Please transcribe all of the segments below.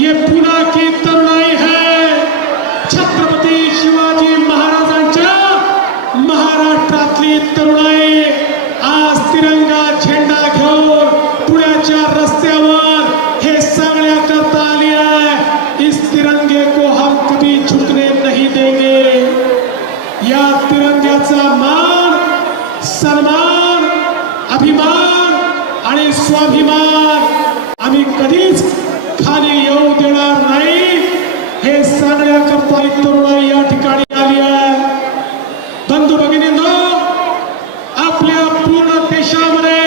ये पुन्हा की तरुणाई है छत्रपती शिवाजी महाराजांच्या महाराष्ट्रातली तरुणाई आज तिरंगा झेंडा घेऊन पुण्याच्या रस्त्यावर हे सांगण्या करता आली आहे, इस तिरंगे को हम कभी झुकने नहीं देंगे। या तिरंग्याचा मान, सन्मान, अभिमान आणि स्वाभिमान आम्ही कधीच खाली येऊ देणार नाही, हे सांगण्याकरता तरुणाई या ठिकाणी आली आहे। बंधू भगिनींनो, आपल्या पूर्ण देशामध्ये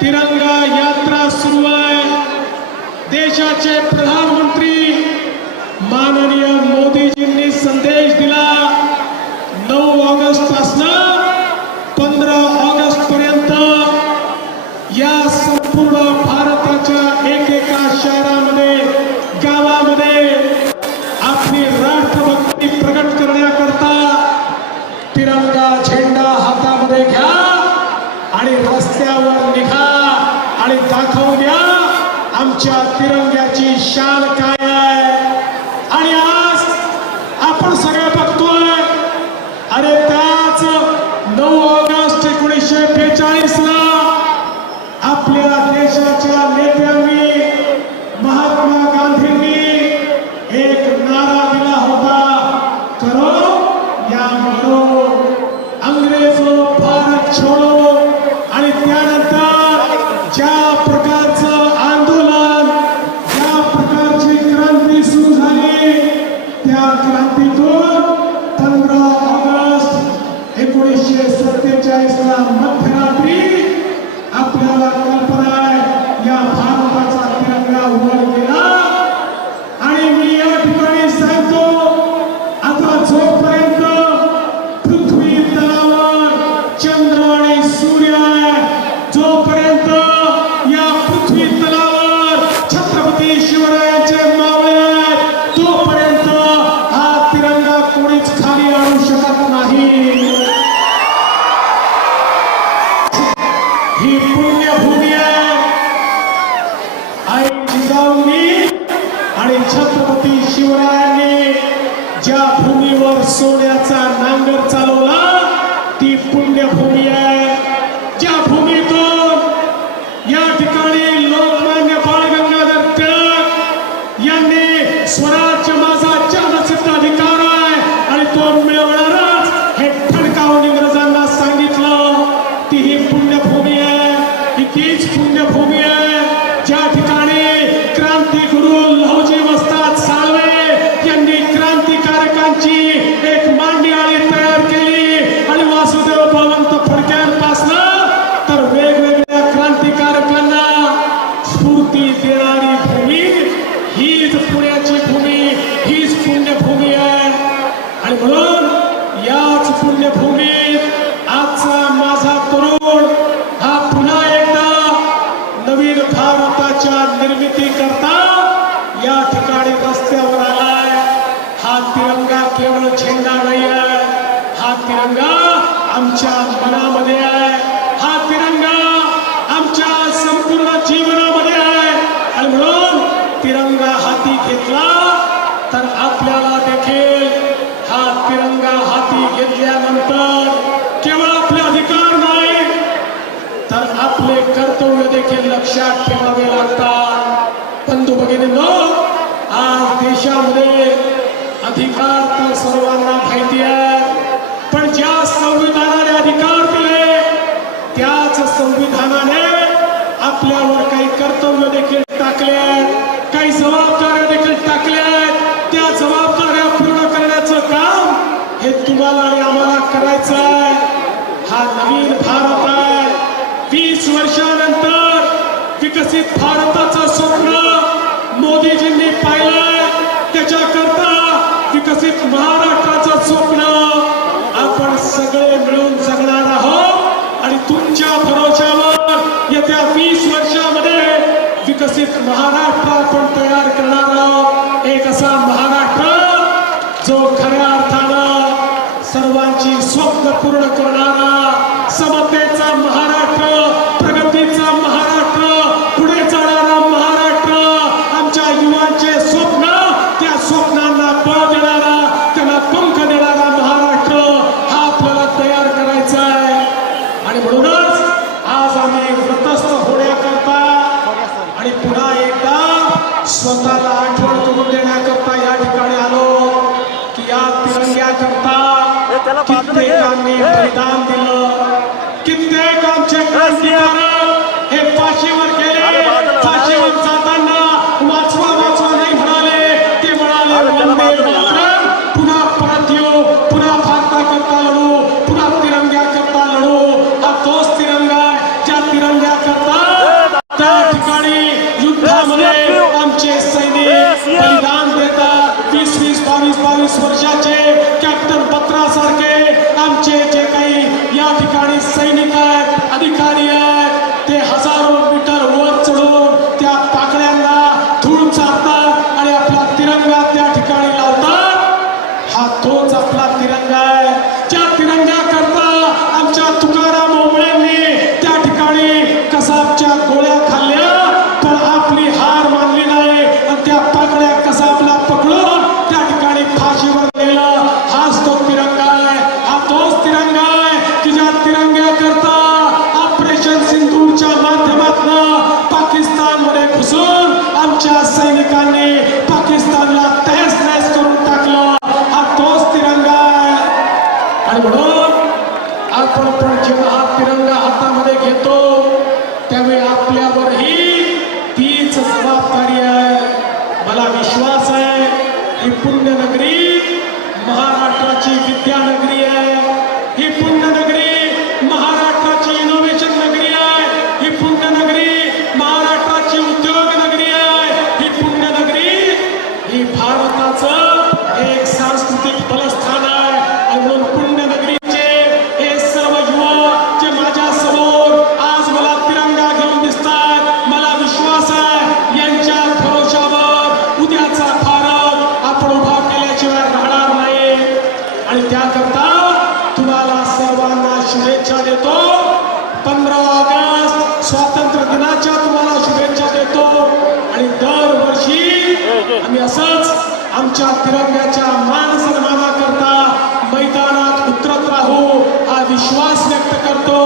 तिरंगा यात्रा सुरू आहे। देशाचे प्रधानमंत्री माननीय मोदीजींनी संदेश दिला, 9 ऑगस्ट पासून 15 ऑगस्ट पर्यंत या संपूर्ण भारताच्या एकेका शहरामध्ये, गावामध्ये आपली राष्ट्रभक्ती प्रकट करण्याकरता तिरंगा झेंडा हातामध्ये घ्या आणि रस्त्यावर निघा आणि दाखवून द्या आमच्या तिरंग्याची शान काय आहे। आणि आज आपण सगळे बघतोय, अरे त्याच 9 ऑगस्ट 1942 ला आपल्या देशाच्या नेत्यांनी, महात्मा गांधींनी एक नारा दिला होता, करो या मरो, अंग्रेजो भारत छोडो। आणि त्यानंतर ज्या प्रकारचं आंदोलन, ज्या प्रकारची क्रांती सुरू झाली, त्या क्रांतीतून 15 ऑगस्ट 1947 ला मध्यरात्री आपल्याला कल्पना आहे या भारताचा तिरंगा वर गेला। आणि मी या ठिकाणी सांगतो, आता जोपर्यंत पृथ्वी तलावर चंद्र आणि सूर्य आहे, जोपर्यंत या पृथ्वी तलावर छत्रपती शिवरायांचे मावळे आहेत, तोपर्यंत हा तिरंगा कोणीच खाली आणू शकत नाही। ही पुण्यभूमी आहे, आई जिजाऊंनी आणि छत्रपती शिवरायांनी ज्या भूमीवर सोन्याचा नांगर चालवला ती पुण्यभूमी आहे। ज्या भूमीतून या ठिकाणी लोकमान्य बाळ गंगाधर टिळक यांनी स्वराज्य माझा जन्मसिद्ध अधिकार आहे आणि तो मिळवणारच हे ठणकावून इंग्रजांना सांगितलं, ती ही पुण्यभूमी आहे। ही तीच पुण्यभूमी आहे ज्या ठिकाणी क्रांतिगुरु लहुजी वस्ताद साळवे यांनी क्रांतिकारकांची एक मांडियाळी तयार केली आणि वासुदेव बळवंत फडक्यांपासून तर वेगवेगळ्या क्रांतिकारकांना स्फूर्ती देणारी भूमी हीच पुण्याची भूमी, हीच पुण्यभूमी आहे। आणि म्हणून याच पुण्यभूमीत आजचा माझा तरुण हा पुन्हा एकदा नवीन भारताच्या निर्मिती करता या ठिकाणी रस्त्यावर आलाय। हा तिरंगा केवळ झेंडा नाही आहे, हा तिरंगा आमच्या मनामध्ये आहे, हा तिरंगा आमच्या संपूर्ण जीवनामध्ये आहे। आणि म्हणून तिरंगा हाती घेतला तर आपल्याला देखील हा तिरंगा हाती घेतल्यानंतर केवळ आपले अधिकार नाही तर आपले कर्तव्य देखील लक्षात ठेवावे लागतात। बंधू भगिनींनो, आज देशामध्ये अधिकार तर सर्वांना माहिती आहे, पण ज्या संविधानाने अधिकार दिले त्याच संविधानाने आपल्यावर काही कर्तव्य देखील टाकले आहेत, काही जबाबदाऱ्या देखील टाकल्या आहेत। त्या जबाबदाऱ्या पूर्ण करण्याचं काम हे तुम्हाला आणि आम्हाला करायचं आहे। हा नवीन भारत आहे, 20 वर्षानंतर विकसित भारताचं स्वप्न मोदीजींनी पाहिलंय, त्याच्याकरता विकसित महाराष्ट्राचं स्वप्न आपण सगळे मिळून जगणार आहोत। आणि तुमच्या भरोशावर येत्या 20 वर्षामध्ये विकसित महाराष्ट्र आपण तयार करणार आहोत। एक असा महाराष्ट्र जो खऱ्या अर्थानं सर्वांची स्वप्न पूर्ण करणारा, समतेचा महाराष्ट्र, प्रगतीचा महाराष्ट्र, पुढे जाणारा महाराष्ट्र, आमच्या युवा स्वतःला आठवण करून देण्याकरता या ठिकाणी आलो की या तिरंग्याकरता कित्येकांनी बलिदान दिलं, कित्येक आमचे क्रांतिकारक हे फाशीवर गेले, फाशीवर जाताना वाचवा वाचवा नाही म्हणाले, ते म्हणाले वंदे मातरम, पुन्हा परत येऊ, पुन्हा भारताकरता लढू, पुन्हा तिरंग्याकरता लढू. हा तोच तिरंगा आहे ज्या तिरंग्याकरता त्या ठिकाणी युद्धामध्ये आमचे सैनिक बलिदान देतात. 20-20, 22-22 वर्षाचे कॅप्टन बत्रासारखे आमचे जे काही या ठिकाणी सैनिक आहेत, अधिकारी आहेत, ते हजारो मीटर वर चढून त्या पाकळ्यांना धूळ चारतात आणि आपला तिरंगा त्या ठिकाणी लावतात. हा तोच आपला तिरंगा आहे ज्या तिरंग्याकरता आमच्या तुकाराम ओंबळेंनी त्या ठिकाणी कसाबच्या गोळ्या खाल्ल्या, पण आपली हार मानली नाही आणि त्या पाकळ्या कसाबला पकडून त्या ठिकाणी फाशीवर नेलं. हाच तो तिरंगा आहे, हा तोच तिरंगा आहे की ज्या तिरंग्याकरता ऑपरेशन सिंदूरच्या माध्यमातून पाकिस्तानमध्ये घुसून आमच्या सैनिकांनी पाकिस्तानला तहस नहस करून टाकलं. हा तोच तिरंगा आहे. आणि म्हणून आपण पण जेव्हा हा तिरंगा हातामध्ये घेतो त्यावेळी आपल्यावरही तीच जबाबदारी आहे. मला विश्वास आहे ही पुण्यनगरी महाराष्ट्राची विद्यानगरी आहे, ही पुण्यनगरी महाराष्ट्राची इनोव्हेशन नगरी आहे, ही पुण्यनगरी महाराष्ट्राची उद्योग नगरी आहे, ही पुण्यनगरी ही भारताचं एक सांस्कृतिक बलस्थान आहे. आणि म्हणून पुण्यनगरीचे हे सर्व युवक जे माझ्या समोर आज मला तिरंगा घेऊन दिसतात, मला विश्वास आहे यांच्या भरोशावर उद्याचा भारत आपण उभा केल्याशिवाय राहणार नाही. आणि त्याकरता तुम्हाला सर्वांना शुभेच्छा देतो. 15 ऑगस्ट स्वातंत्र्य दिनाच्या तुम्हाला शुभेच्छा देतो. आणि दरवर्षी आम्ही असंच आमच्या तिरंग्याच्या मान सन्मानाकरता मैदानात उतरत राहू हा विश्वास व्यक्त करतो.